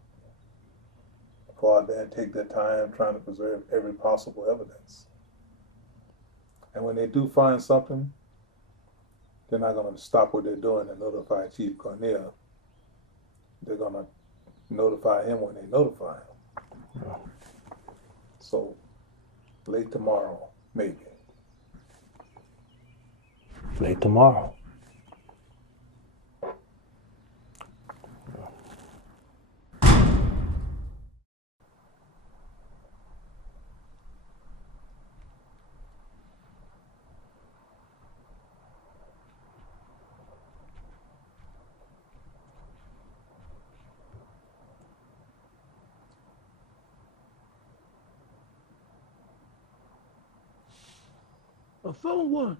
go out there and take their time trying to preserve every possible evidence. And when they do find something, they're not gonna stop what they're doing and notify Chief Cornell. They're gonna notify him when they notify him. Yeah. So, late tomorrow, maybe. Late tomorrow. I found one.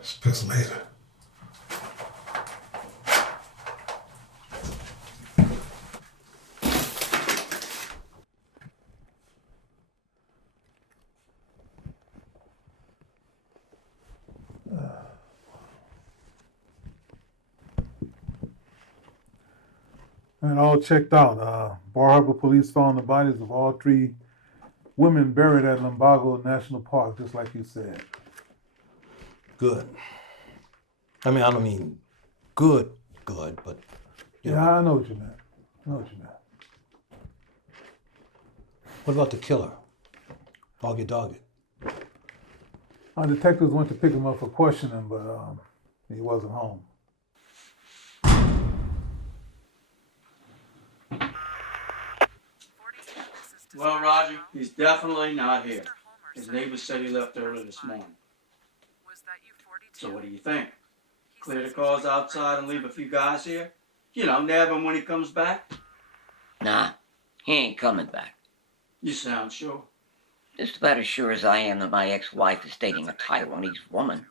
It's piss later. And all checked out. Bar Harbor police found the bodies of all 3 women buried at Lumbago National Park, just like you said. Good. I mean, I don't mean good, but you know. Yeah, I know what you meant. What about the killer? Auggie Doggett. Our detectives went to pick him up for questioning, but he wasn't home. Well, Roger, he's definitely not here. His neighbor said he left early this morning. So what do you think? Clear the cars outside and leave a few guys here? You know, nab him when he comes back? Nah, he ain't coming back. You sound sure. Just about as sure as I am that my ex-wife is dating a Taiwanese woman.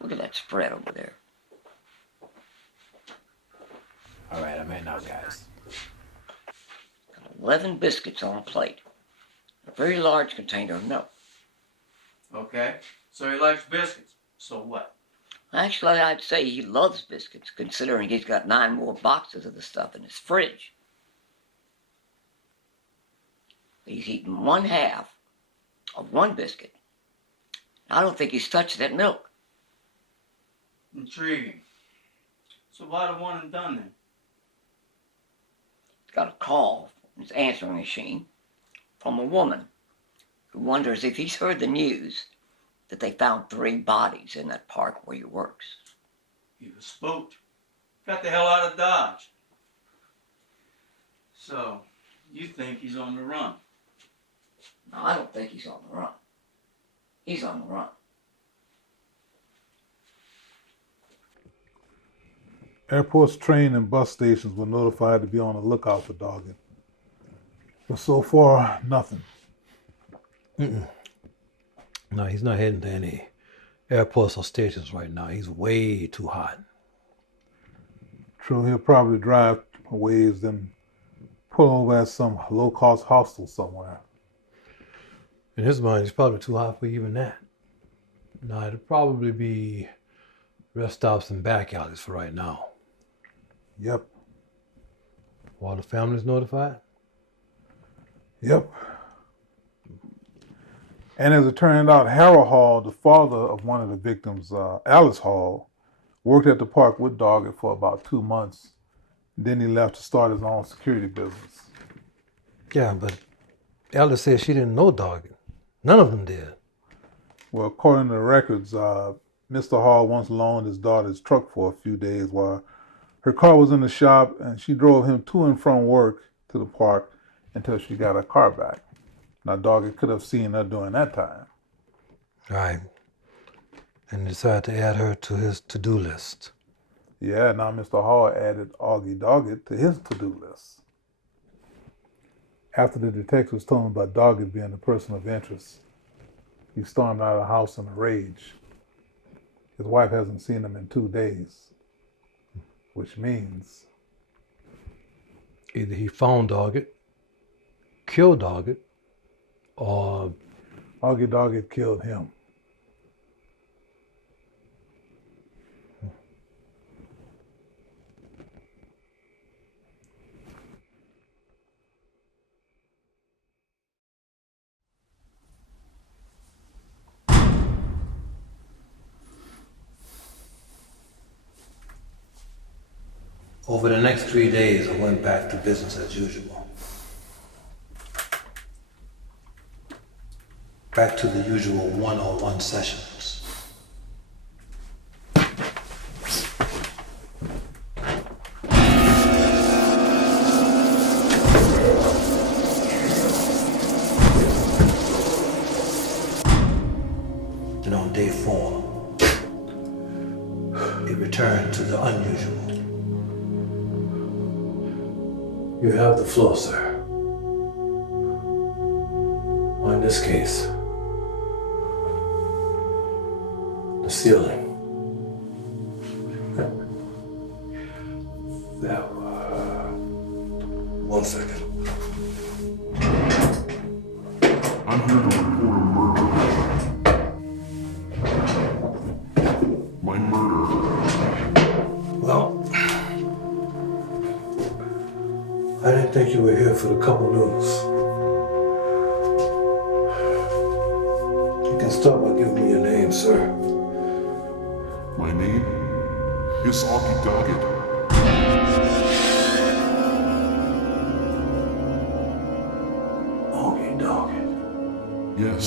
Look at that spread over there. All right, I'm in now, guys. 11 biscuits on a plate. A very large container of milk. Okay, so he likes biscuits. So what? Actually, I'd say he loves biscuits, considering he's got 9 more boxes of the stuff in his fridge. He's eaten 1/2 of 1 biscuit. I don't think he's touched that milk. Intriguing. So why the one and done then? Got a call from his answering machine from a woman who wonders if he's heard the news that they found 3 bodies in that park where he works. He was spooked. Got the hell out of Dodge. So, you think he's on the run? No, I don't think he's on the run. He's on the run. Airports, train, and bus stations were notified to be on the lookout for Doggett. But so far, nothing. No, he's not heading to any airports or stations right now. He's way too hot. True, he'll probably drive a ways, then pull over at some low-cost hostel somewhere. In his mind, he's probably too hot for even that. No, it'll probably be rest stops and back alleys for right now. Yep. All the families notified? Yep. And as it turned out, Harold Hall, the father of one of the victims, Alice Hall, worked at the park with Doggett for about 2 months. Then he left to start his own security business. Yeah, but Alice said she didn't know Doggett. None of them did. Well, according to the records, Mr. Hall once loaned his daughter's truck for a few days while her car was in the shop, and she drove him to and from work to the park until she got her car back. Now, Doggett could have seen her during that time. Right. And decided to add her to his to-do list. Yeah, now Mr. Hall added Auggie Doggett to his to-do list. After the detectives told him about Doggett being a person of interest, He stormed out of the house in a rage. His wife hasn't seen him in 2 days, which means either he found Doggett, killed Doggett, or Auggie Doggett killed him. over the next 3 days, I went back to business as usual. Back to the usual one-on-one sessions. And on day 4, it returned to the unusual. You have the floor, sir. Or in this case, the ceiling. Now, 1 second. I'm here to report a murder. My murder. Well, I didn't think you were here for the couple news. You can start by giving me your name, sir. My name is Auggie Doggett. Auggie Doggett. Yes.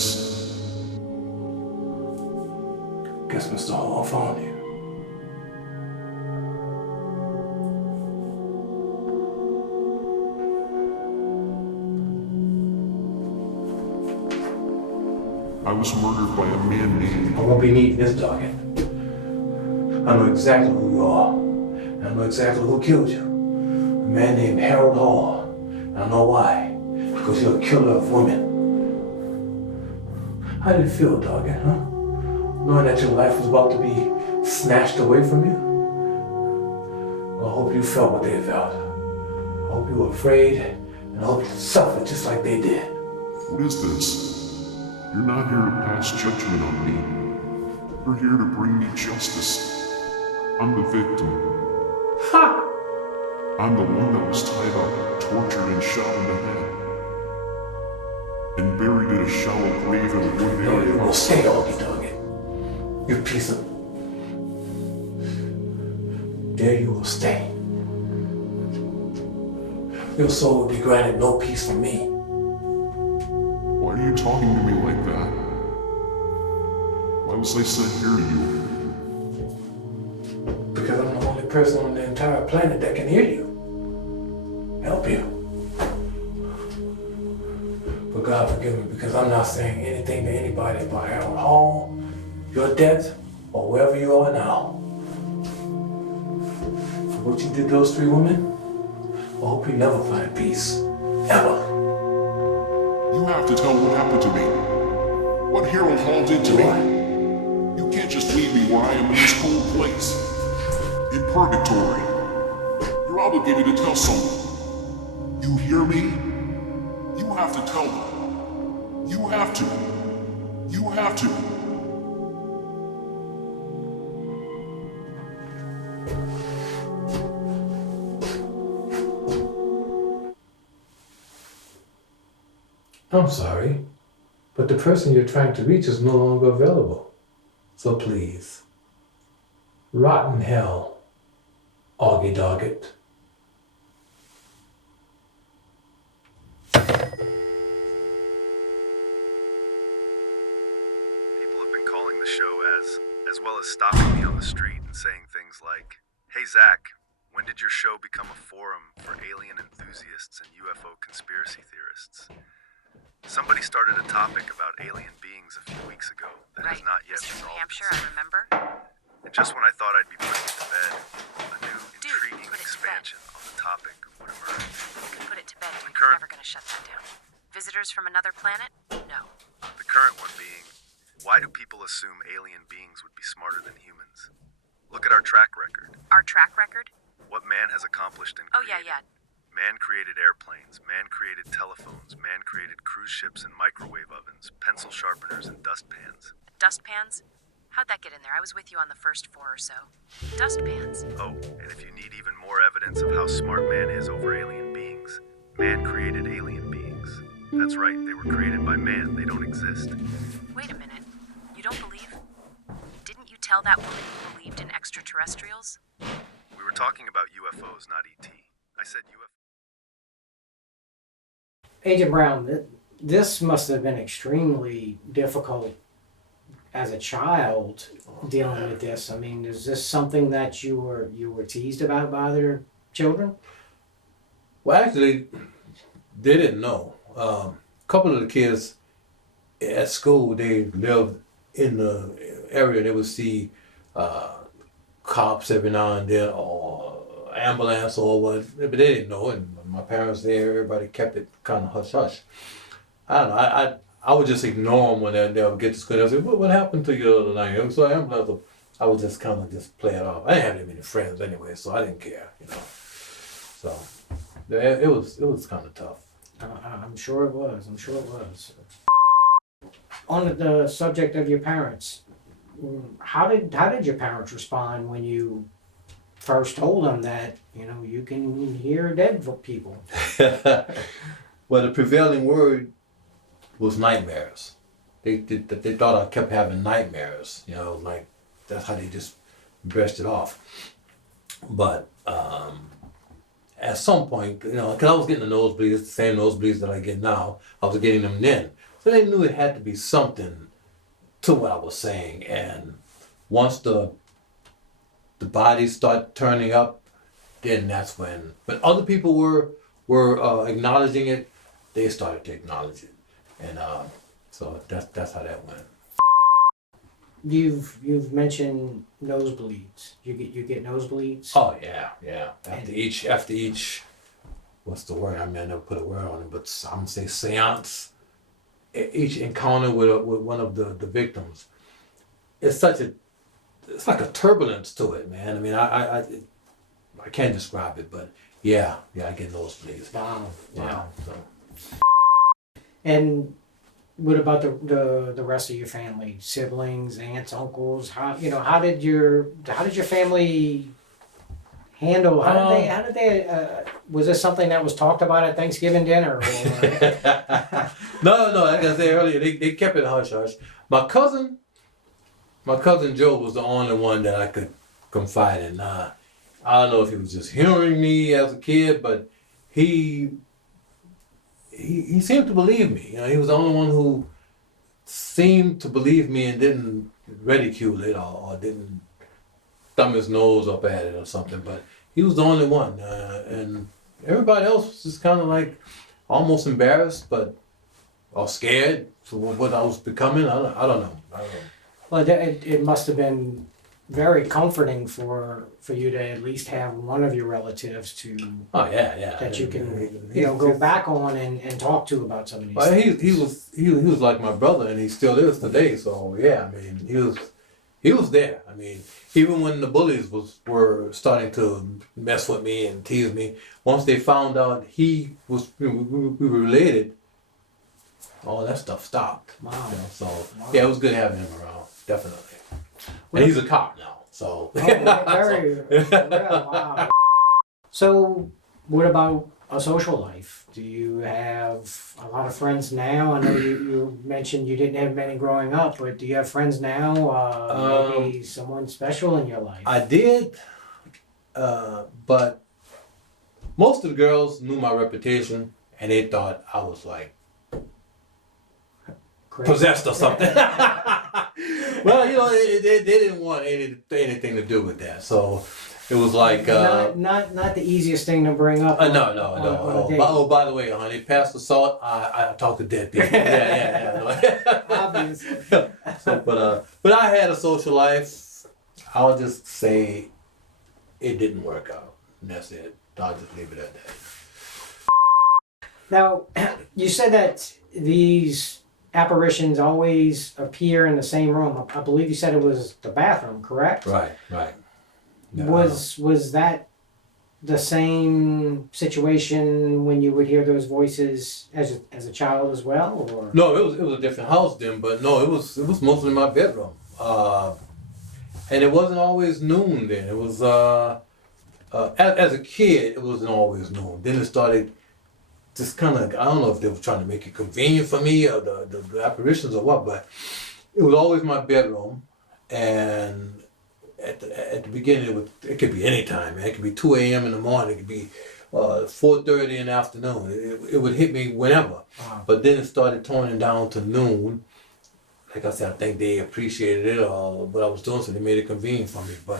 Guess Mr. Hall found you. I was murdered by a man named... I won't be needing this, Doggett. I know exactly who you are. And I know exactly who killed you. A man named Harold Hall. And I know why. Because you're a killer of women. How did it feel, Doggett, huh? Knowing that your life was about to be snatched away from you? Well, I hope you felt what they felt. I hope you were afraid, and I hope you suffered just like they did. What is this? You're not here to pass judgment on me. You're here to bring me justice. I'm the victim. Ha! I'm the one that was tied up, tortured, and shot in the head. And buried in a shallow grave in a wooded No, area. you won't stay, Auggie Doggett. You piece of... There you will stay. Your soul will be granted no peace from me. Why are you talking to me like that? Why was I sent here to you? Because I'm the only person on the entire planet that can hear you. Help you. But God forgive me, because I'm not saying anything to anybody about Harold Hall, your death, or wherever you are now. For what you did to those 3 women, I hope you never find peace. Ever. You have to tell what happened to me. What Harold Hall did to me. You can't just leave me where I am in this cold place. In purgatory. You're obligated to tell someone. You hear me? You have to tell them. You have to. You have to. I'm sorry, but the person you're trying to reach is no longer available. So please, rotten hell, Auggie Doggett. People have been calling the show as well as stopping me on the street and saying things like, "Hey Zach, when did your show become a forum for alien enthusiasts and UFO conspiracy theorists?" Somebody started a topic about alien beings a few weeks ago that has not yet resolved. New Hampshire, I remember. And just when I thought I'd be putting it to bed, a new intriguing expansion on the topic would emerge. You can put it to bed. We're current- never going to shut that down. Visitors from another planet? No. The current one being Why do people assume alien beings would be smarter than humans? Look at our track record. Our track record? What man has accomplished and Oh, yeah, created. Man created airplanes, man created telephones, man created cruise ships and microwave ovens, pencil sharpeners and dustpans. Dustpans? How'd that get in there? I was with you on the first 4 or so. Dustpans. Oh, and if you need even more evidence of how smart man is over alien beings, man created alien beings. That's right, they were created by man, they don't exist. Wait a minute. You don't believe? Didn't you tell that woman you believed in extraterrestrials? We were talking about UFOs, not ET. I said UFO. Agent Brown, this must have been extremely difficult as a child dealing with this. I mean, is this something that you were teased about by other children? Well, actually, they didn't know. A couple of the kids at school, they lived in the area. They would see cops every now and then, or ambulance or what, but they didn't know. And my parents there, everybody kept it kind of hush hush. I don't know. I would just ignore them when they would get to school. They'd say, what happened to you the other night? So ambulance. I would just kind of just play it off. I didn't have that many friends anyway, so I didn't care, you know. So it was kind of tough. I'm sure it was. I'm sure it was. On the subject of your parents, how did your parents respond when you first told them that you can hear dead people? Well, the prevailing word was nightmares. They thought I kept having nightmares. Like that's how they just brushed it off. But at some point, because I was getting the nosebleeds, the same nosebleeds that I get now, I was getting them then. So they knew it had to be something to what I was saying. And once the bodies start turning up, then that's when other people were acknowledging it, they started to acknowledge it. And so that's how that went. You've mentioned nosebleeds. You get nosebleeds? Oh yeah. After each, what's the word? I mean, I never put a word on it, but I'm gonna say seance. Each encounter with one of the victims, it's like a turbulence to it, man. I mean, I can't describe it, but yeah, I get nosebleeds. Wow. So. And what about the rest of your family, siblings, aunts, uncles? How did your family handle? How did they? Was this something that was talked about at Thanksgiving dinner? Or? No. Like I said earlier, they kept it hush hush. My cousin Joe was the only one that I could confide in. I don't know if he was just hearing me as a kid, but he seemed to believe me. He was the only one who seemed to believe me and didn't ridicule it or didn't thumb his nose up at it or something. But he was the only one, and everybody else was just kind of like almost embarrassed, or scared for what I was becoming. I don't know. Well, it must have been very comforting for you to at least have one of your relatives to that you can go back on and talk to about some of these things. He was like my brother, and he still is today. So yeah, I mean he was there. I mean, even when the bullies were starting to mess with me and tease me, once they found out we were related, all that stuff stopped. Wow. So yeah, it was good having him around, definitely. And he's a cop now, so. Wow. So, what about a social life? Do you have a lot of friends now? I know you mentioned you didn't have many growing up, but do you have friends now? Maybe someone special in your life? I did, but most of the girls knew my reputation, and they thought I was like possessed or something. Well, they didn't want anything to do with that, so it was like not the easiest thing to bring up. No. By the way, honey, past assault, I talk to dead people. Yeah. Obviously. So, but I had a social life. I'll just say it didn't work out, and that's it. I'll just leave it at that. Now, you said that these apparitions always appear in the same room. I believe you said it was the bathroom, correct? Right. Yeah. Was that the same situation when you would hear those voices as a child as well, or? No, it was a different house then, but no, it was mostly my bedroom. And it wasn't always noon then. It was as a kid, it wasn't always noon. Then it started just kind of, I don't know if they were trying to make it convenient for me or the apparitions or what, but it was always my bedroom. And at the beginning, it could be any time. It could be 2 a.m. in the morning. It could be 4:30 in the afternoon. It would hit me whenever. Wow. But then it started toning down to noon. Like I said, I think they appreciated it or what I was doing, so they made it convenient for me. But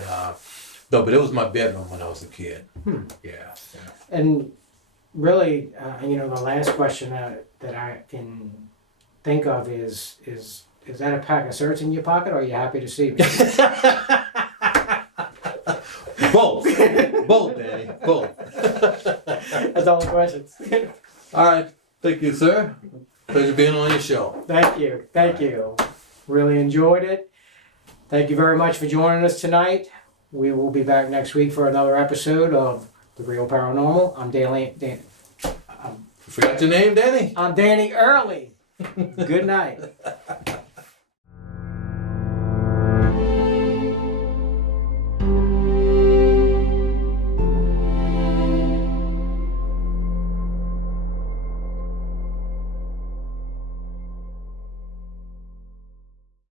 no, but it was my bedroom when I was a kid. Yeah. And really, the last question that I can think of is that a pack of certs in your pocket, or are you happy to see me? Both, Danny, both. That's all the questions. All right, thank you, sir. Pleasure being on your show. Thank you. Really enjoyed it. Thank you very much for joining us tonight. We will be back next week for another episode of The Real Paranormal. I'm Forgot your name, Danny? I'm Danny Early. Good night.